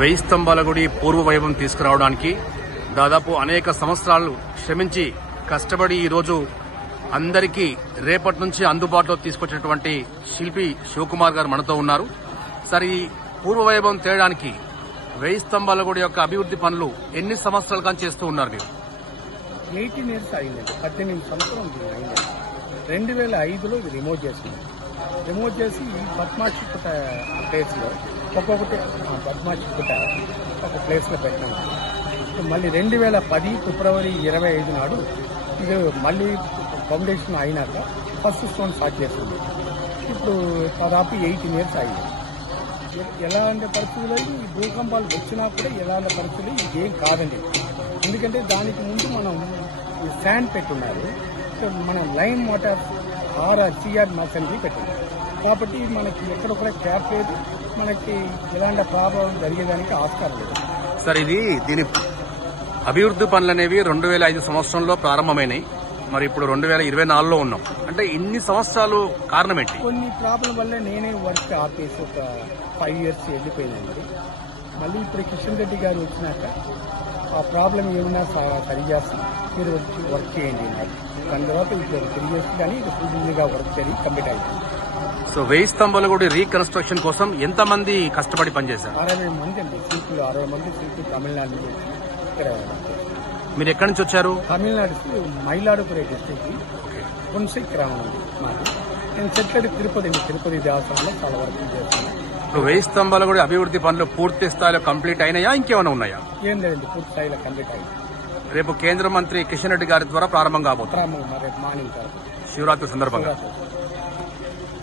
వెయ్యి స్తంభాల గుడి పూర్వ వైభవం తీసుకురావడానికి దాదాపు అనేక సంవత్సరాలు శ్రమించి కష్టపడి ఈరోజు అందరికీ రేపటి నుంచి అందుబాటులో తీసుకొచ్చినటువంటి శిల్పి శివకుమార్ గారు మనతో ఉన్నారు. సరే, ఈ పూర్వ వైభవం తేయడానికి వెయ్యి స్తంభాల గుడి యొక్క అభివృద్ది పనులు ఎన్ని సంవత్సరాలు కానీ చేస్తూ ఉన్నారు మీరు? 18 years అయిందండి. 18 సంవత్సరం అయిందండి. 2005లో ఇది రిమూవ్ చేసింది. రిమూవ్ చేసి పద్మాక్షిపుట ప్లేస్ లో ఒక్కొక్కటి పద్మాక్షిపుట ఒక ప్లేస్ లో పెట్టినాము. మళ్ళీ 2010 ఫిబ్రవరి 25 నాడు ఇది మళ్ళీ ఫౌండేషన్ అయినాక ఫస్ట్ స్టోన్ స్టార్ట్ చేస్తుంది. ఇప్పుడు దాదాపు 18 years అయింది. ఎలాంటి పరిస్థితుల్లో ఈ భూకంపాలు వచ్చినా కూడా ఎలాంటి పరిస్థితులు ఇదేం కాదండి. ఎందుకంటే దానికి ముందు మనం శాండ్ పెట్టున్నారు, మనం లైన్ మోటార్ సిఆర్ మసన్కి పెట్టినాం. కాబట్టి మనకి ఎక్కడ కూడా క్యాప్ లేదు, మనకి ఎలాంటి ప్రాబ్లం జరిగేదానికి ఆస్కారం లేదు. సార్, దీని అభివృద్ది పనులు అనేవి 2005 సంవత్సరంలో ప్రారంభమైనాయి. మరి ఇప్పుడు 2024లో ఉన్నాం. అంటే ఇన్ని సంవత్సరాలు కారణం ఏంటి? కొన్ని ప్రాబ్లం వల్ల నేనే వర్క్ ఆపేసి ఒక 5 years వెళ్ళిపోయినాను. మళ్ళీ ఇప్పుడు కిషన్ రెడ్డి గారు వచ్చినాక ఆ ప్రాబ్లం ఏమైనా సరి చేస్తాం, మీరు వచ్చి వర్క్ చేయండి. దాని తర్వాత ఇప్పుడు 3 years కానీ ఇది పూర్తిగా వర్క్ చేసి కంప్లీట్ అయిపోయింది. సో వెయ్యి స్తంభాల గుడి రీకన్స్ట్రక్షన్ కోసం ఎంతమంది కష్టపడి పనిచేశారు? 60 మంది అండి శిల్పులు, 60 మంది శిల్పులు తమిళనాడు నుంచి. మీరు ఎక్కడి నుంచి వచ్చారు? తమిళనాడు మైలాడుపురే డిస్ట్రిక్ట్ కొన్సై గ్రామం అండి మాది. నేను చెట్లడి తిరుపతి దేవస్థానంలో చాలా వర్క్ చేస్తున్నాను. ఇప్పుడు వెయ్యి స్తంభాల గుడి అభివృద్ది పనులు పూర్తి స్థాయిలో కంప్లీట్ అయినాయా, ఇంకేమైనా ఉన్నాయా? ఏం లేదండి, పూర్తి స్థాయిలో కంప్లీట్ అయింది. రేపు కేంద్ర మంత్రి కిషన్ రెడ్డి గారి ద్వారా ప్రారంభం కాబోతుంది మార్నింగ్ శివరాత్రి సందర్భంగా.